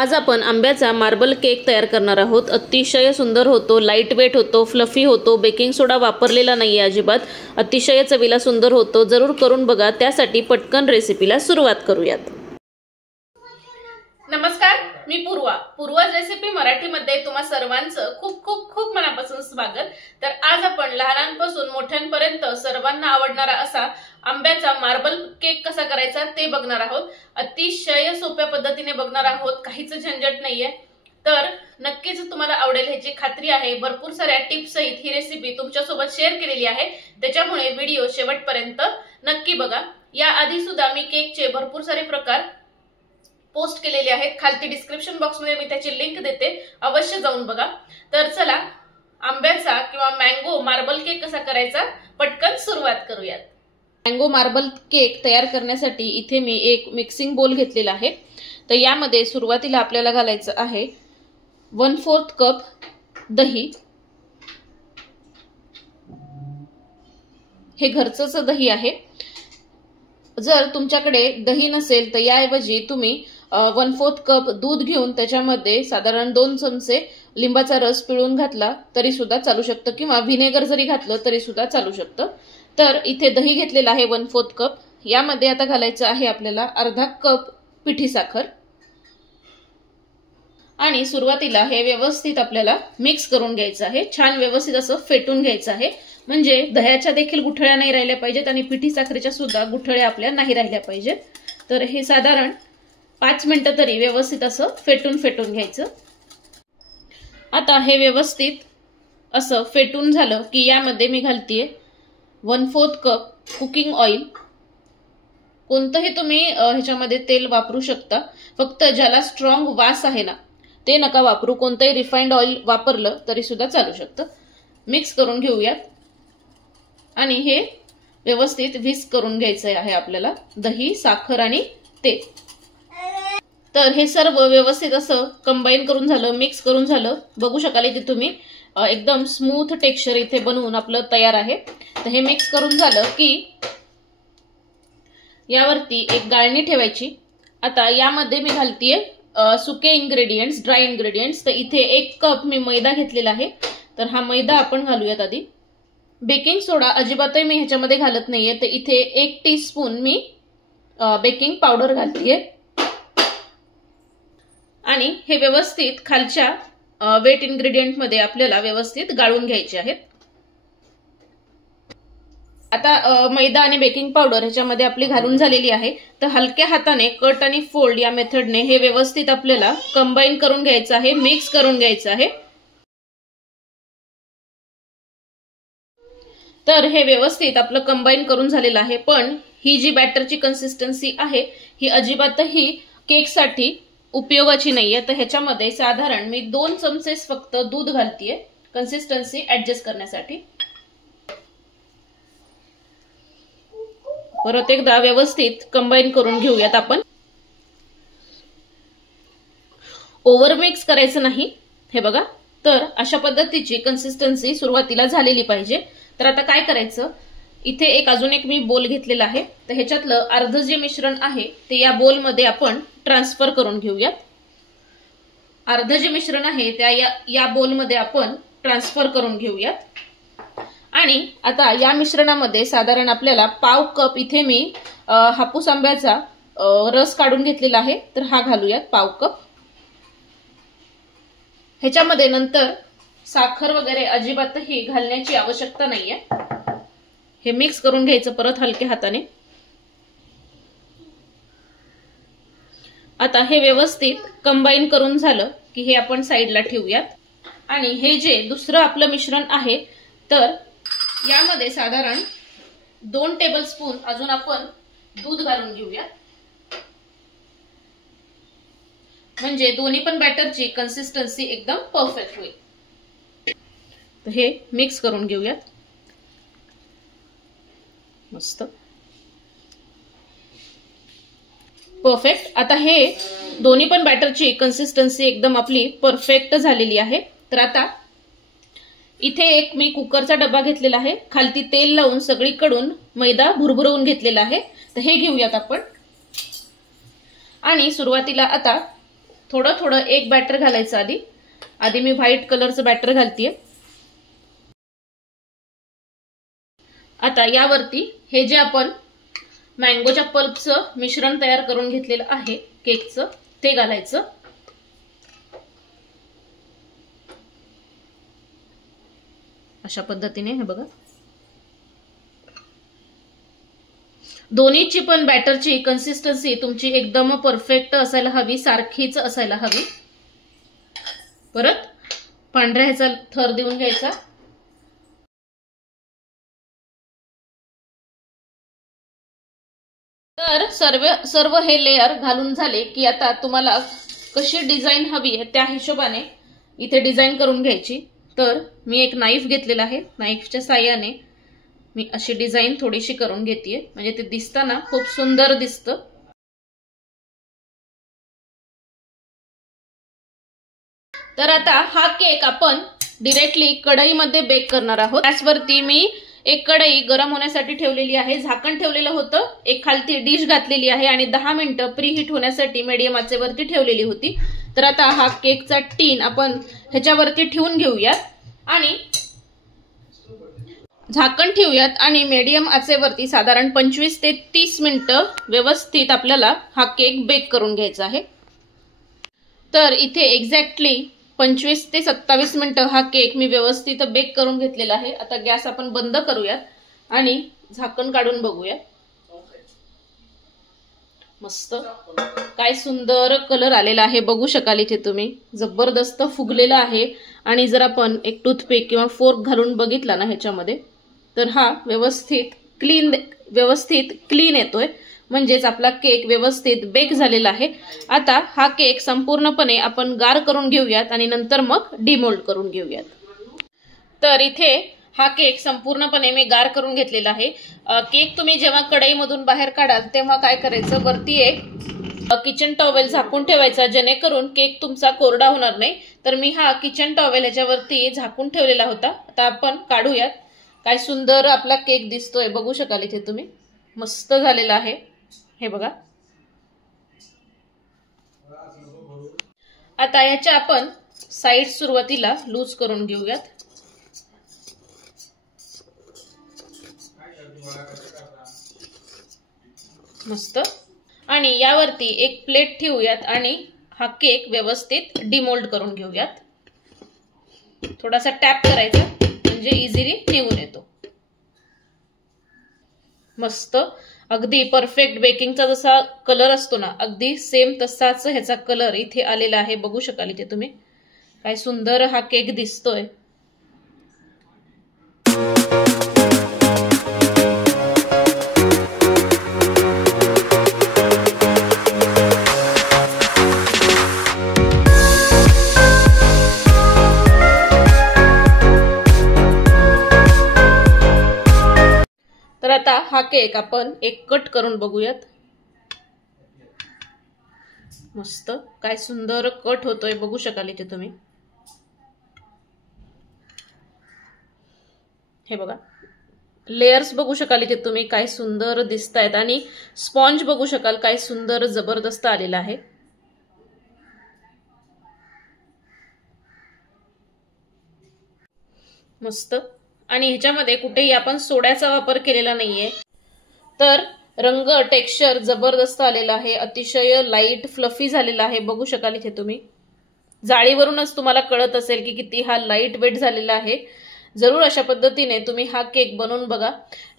आज आपण आंब्याचा मार्बल केक तयार करणार आहोत। अतिशय सुंदर होतो, लाईट वेट होतो, फ्लफी होतो, बेकिंग सोडा वापरलेला नाही आहे अजिबात। अतिशय चवीला सुंदर होतो, जरूर करून बघा। त्यासाठी पटकन रेसिपीला सुरुवात करूयात। नमस्कार, मी पूर्वाज रेसिपी मराठीमध्ये तुम्हा सर्वांचं खूप खूप खूप मनापासून स्वागत। तर आज आपण लहानांपासून मोठ्यांपर्यंत सर्वांना आवडणारा असा आंब्याचा मार्बल केक कसा करायचा ते बघणार आहोत। अतिशय सोप्या पद्धतीने बघणार आहोत, काहीच झंझट नाहीये। तर नक्कीच तुम्हाला आवडेल ह्याची खात्री आहे। भरपूर साऱ्या टिप्स सहित ही रेसिपी तुमच्या सोबत शेअर केलेली आहे, त्याच्यामुळे व्हिडिओ शेवटपर्यंत नक्की बघा। या आधी सुद्धा मी केकचे भरपूर सारे प्रकार पोस्ट केलेले आहेत, खालती डिस्क्रिप्शन बॉक्स मध्ये मी त्याची लिंक देते, अवश्य जाऊन बघा। तर चला आंब्याचा किंवा मँगो मार्बल केक कसा करायचा पटकन सुरुवात करूयात। मँगो मार्बल केक तयार करण्यासाठी इथे मी एक मिक्सिंग बोल घेतलेला आहे। तर यामध्ये सुरुवातीला आपल्याला घालायचं आहे 1/4 कप दही। हे घरचंच दही आहे। जर तुमच्याकडे दही नसेल तर याऐवजी तुम्ही 1/4 कप दूध घेऊन त्याच्यामध्ये साधारण 2 चमचे लिंबाचा रस पिळून घातला तरी सुद्धा चालू शकतं, किंवा व्हिनेगर जरी घातलं तरी सुद्धा चालू शकतं। तर इथे दही घेतलेला आहे 1/4 कप। यामध्ये आता घालायचं आहे आपल्याला अर्धा कप पिठी साखर, आणि सुरुवातीला हे व्यवस्थित आपल्याला मिक्स करून घ्यायचं आहे। छान व्यवस्थित असं फेटून घ्यायचं आहे, म्हणजे दह्याच्या देखील गुठळ्या नाही राहिल्या पाहिजेत आणि पिठी साखरेच्या सुद्धा गुठळ्या आपल्या नाही राहिल्या पाहिजेत। तर हे साधारण 5 मिनिटं तरी व्यवस्थित असं फेटून घ्यायचं। आता हे व्यवस्थित असं फेटून झालं की यामध्ये मी घालतीये 1/4 कप कुकिंग ऑइल। कोणतंही तुम्ही ह्याच्यामध्ये तेल वापरू शकता, फक्त ज्याला स्ट्रॉंग वास आहे ना ते नका वापरू। कोणतंही रिफाइंड ऑइल वापरलं तरी सुद्धा चालू शकतं। मिक्स करून घेऊयात आणि हे व्यवस्थित व्हिस्क करून घ्यायचं आहे आपल्याला, दही, साखर आणि तेल। तर हे सर्व व्यवस्थित असं कंबाईन करून झालं, मिक्स करून झालं। बघू शकाल इथे तुम्ही एकदम स्मूथ टेक्स्चर इथे बनवून आपलं तयार आहे। तर हे मिक्स करून झालं की यावरती एक गाळणी ठेवायची। आता यामध्ये मी घालतीये सुके इंग्रेडिएंट्स, ड्राय इंग्रेडिएंट्स। तर इथे 1 कप मी मैदा घेतलेला आहे, तर हा मैदा आपण घालूयात आधी। बेकिंग सोडा अजिबातही मी ह्याच्यामध्ये घालत नाहीये, तर इथे 1 टीस्पून मी बेकिंग पावडर घालतीये, आणि हे व्यवस्थित खालच्या वेट इंग्रेडिएंट मध्ये आपल्याला व्यवस्थित गाळून घ्यायचे आहेत। आता मैदा आणि बेकिंग पावडर ह्याच्यामध्ये आपली घालून झालेली आहे। तर हलक्या हाताने कट आणि फोल्ड या मेथडने हे व्यवस्थित आपल्याला कंबाईन करून घ्यायचं आहे, मिक्स करून घ्यायचं आहे। तर हे व्यवस्थित आपलं कंबाईन करून झालेलं आहे, पण ही जी बॅटरची कन्सिस्टन्सी आहे ही अजिबातही केकसाठी उपयोगाची नाहीये। तर ह्याच्यामध्ये साधारण मी 2 चमचे फक्त दूध घालतीये कन्सिस्टन्सी ऍडजस्ट करण्यासाठी। परत एकदा व्यवस्थित कंबाईन करून घेऊयात आपण। ओव्हर मिक्स करायचं नाही, हे बघा। तर अशा पद्धतीची कन्सिस्टन्सी सुरुवातीला झालेली पाहिजे। तर आता काय करायचं, इथे अजून एक मी बोल घेतलेला आहे। तर ह्याच्यातलं अर्ध जे मिश्रण आहे ते या बोल मध्ये आपण ट्रान्सफर करून घेऊयात। अर्ध जे मिश्रण आहे त्या या बोल मध्ये आपण ट्रान्सफर करून घेऊयात। आणि आता या मिश्रणामध्ये साधारण आपल्याला पाव कप इथे मी हापूस आंब्याचा रस काढून घेतलेला आहे, तर हा घालूयात पाव कप। ह्याच्यामध्ये नंतर साखर वगैरे अजिबातही घालण्याची आवश्यकता नाहीये। हे मिक्स करून घ्यायचं परत हलक्या हाताने। आता हे व्यवस्थित कंबाईन करून झालं की हे आपण साईडला ठेवूयात, आणि हे जे दुसरं आपलं मिश्रण आहे तर यामध्ये साधारण 2 टेबलस्पून अजून आपण दूध घालून घेऊयात, म्हणजे दोन्ही पण बॅटरची कन्सिस्टन्सी एकदम परफेक्ट होईल। तर हे मिक्स करून घेऊयात मस्त, परफेक्ट। आता हे दोन्ही पण बॅटरची कन्सिस्टन्सी एकदम आपली परफेक्ट झालेली आहे। तर आता इथे मी कुकरचा डबा घेतलेला आहे, खालती तेल लावून सगळीकडून मैदा भुरभुरवून घेतलेला आहे। तर हे घेऊयात आपण, आणि सुरुवातीला आता थोडं थोडं एक बॅटर घालायचं आधी मी व्हाईट कलरचं बॅटर घालतीये। आता यावरती हे जे आपण मँगोच्या पल्पचं मिश्रण तयार करून घेतलेलं आहे केकचं ते घालायचं। अशा पद्धतीने हे बघा, दोन्हीची पण बॅटरची कन्सिस्टन्सी तुमची एकदम परफेक्ट असायला हवी, सारखीच असायला हवी। परत पांढऱ्या ह्याचा थर देऊन घ्यायचा। तर सर्व हे लेयर घालून झाले की आता तुम्हाला कशी डिझाईन हवी आहे त्या हिशोबाने इथे डिझाईन करून घ्यायची। तर मी एक नाईफ घेतलेला आहे, नाईफच्या साहाय्याने मी अशी डिझाईन थोडीशी करून घेतेय, म्हणजे ते दिसताना खूप सुंदर दिसतं। तर आता हा केक आपण डायरेक्टली कढईमध्ये बेक करणार आहोत। त्याचवरती मी एक कढई गरम होण्यासाठी ठेवलेली आहे, झाकण ठेवलेलं होतं, एक खालती डिश घातलेली आहे आणि 10 मिनिटं प्रीहीट होण्यासाठी मीडियम आचेवरती ठेवलेली होती। तर आता हा केकचा टीन आपण ह्याच्यावरती ठेवून घेऊयात आणि झाकण ठेवूयात आणि मीडियम आचेवरती साधारण 25 ते 30 मिनिटं व्यवस्थित आपल्याला हा केक बेक करून घ्यायचा आहे। तर इथे एक्झॅक्टली 25 ते 27 मिनिटं हा केक मी व्यवस्थित बेक करून घेतलेला आहे। आता गॅस आपण बंद करूयात आणि झाकण काढून बघूया। मस्त काय सुंदर कलर आलेला आहे, बघू शकाल इथे तुम्ही, जबरदस्त फुगलेला आहे। आणि जर आपण एक टूथपिक किंवा फोर्क घालून बघितला ना ह्याच्यामध्ये तर हा व्यवस्थित क्लीन येतोय, म्हणजेच आपला केक व्यवस्थित बेक झालेला आहे। आता हा केक संपूर्णपणे आपण गार करून घेऊयात आणि नंतर मग डिमोल्ड करून घेऊयात। तर इथे हा केक संपूर्णपणे मी गार करून घेतलेला आहे। केक तुम्ही जेव्हा कढईमधून बाहेर काढाल तेव्हा काय करायचं, वरती एक किचन टॉवेल झाकून ठेवायचा, जेणेकरून केक तुमचा कोरडा होणार नाही। तर मी हा किचन टॉवेल याच्यावरती झाकून ठेवलेला होता। आता आपण काढूयात। काय सुंदर आपला केक दिसतोय, बघू शकाल इथे तुम्ही, मस्त झालेला आहे हे बघा। आता याच्या आपण साइड सुरुवातीला लूज करून घेऊयात। मस्त, आणि यावरती एक प्लेट ठेवूयात आणि हा केक व्यवस्थित डिमोल्ड करून घेऊयात। थोडासा टॅप करायचा म्हणजे इझिली निघून येतो। मस्त, अगदी परफेक्ट बेकिंगचा जसा कलर असतो ना, अगदी सेम तसाच ह्याचा कलर इथे आलेला आहे, बघू शकाल इथे तुम्ही। काय सुंदर हा केक दिसतोय। तर आता हा केक आपण एक कट करून बघूयात। मस्त, काय सुंदर कट होतोय, बघू शकाल इथे तुम्ही। हे बघा, लेयर्स बघू शकाल इथे तुम्ही, काय सुंदर दिसतायत, आणि स्पॉन्ज बघू शकाल काय सुंदर जबरदस्त आलेला आहे। मस्त, आणि ह्याच्यामध्ये कुठेही आपण सोड्याचा वापर केलेला नाहीये। तर रंग टेक्स्चर जबरदस्त आलेला आहे, अतिशय लाईट फ्लफी झालेला आहे, बघू शकाल इथे तुम्ही। जाळीवरूनच तुम्हाला कळत असेल की किती हा लाईट वेट झालेला आहे। जरूर अशा पद्धतीने तुम्ही हा केक बनवून बघा।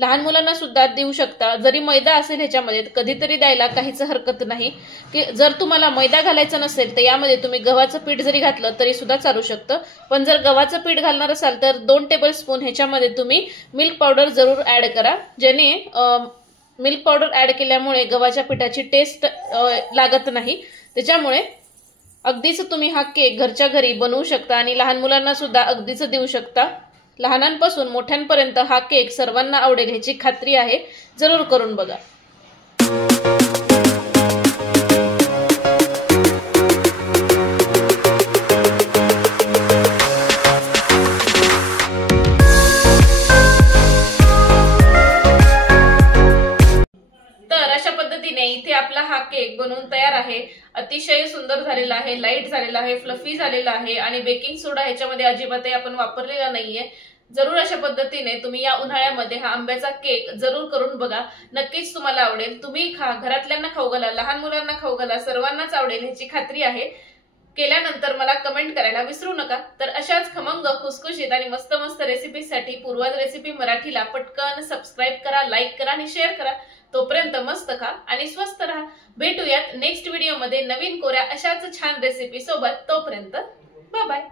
लहान मुलांना सुद्धा देऊ शकता, जरी मैदा असेल ह्याच्यामध्ये कधीतरी द्यायला काहीच हरकत नाही। की जर तुम्हाला मैदा घालायचा नसेल तर यामध्ये तुम्ही गव्हाचं पीठ जरी घातलं तरी सुद्धा चालू शकतं, पण जर गव्हाचं पीठ घालणार असाल तर 2 टेबलस्पून ह्याच्यामध्ये तुम्ही मिल्क पावडर जरूर ऍड करा, जेणे मिल्क पावडर ऍड केल्यामुळे गव्हाच्या पिठाची टेस्ट लागत नाही। त्याच्यामुळे अगदीच तुम्ही हा केक घरच्या घरी बनवू शकता आणि लहान मुलांना सुद्धा अगदीच देऊ शकता। लहानांपासून मोठ्यांपर्यंत हा केक सर्वांना आवडेल ह्याची खात्री आहे, जरूर करून बघा। तर अशा पद्धतीने इथे आपला हा केक केक बनवून तयार आहे। अतिशय सुंदर झालेला आहे, लाईट झालेला आहे, फ्लफी झालेला आहे आणि बेकिंग सोडा ह्याच्यामध्ये अजिबातही आपण वापरलेला नाहीये। जरूर अशा पद्धतीने तुम्ही या उन्हाळ्यामध्ये हा आंब्याचा केक जरूर करून बघा, नक्कीच तुम्हाला आवडेल। तुम्ही खा, घरातल्यांना खाऊ घाला, लहान मुलांना खाऊ घाला, सर्वांनाच आवडेल ह्याची खात्री आहे। केल्यानंतर मला कमेंट करायला विसरू नका। तर अशाच खमंग, खुसखुशीत आणि मस्त मस्त रेसिपीसाठी पूर्वाज रेसिपी मराठीला पटकन सबस्क्राईब करा, लाईक करा आणि शेअर करा। तोपर्यंत मस्त खा आणि स्वस्त राहा। भेटूयात नेक्स्ट व्हिडिओमध्ये नवीन कोऱ्या अशाच छान रेसिपी सोबत। तोपर्यंत बाय बाय।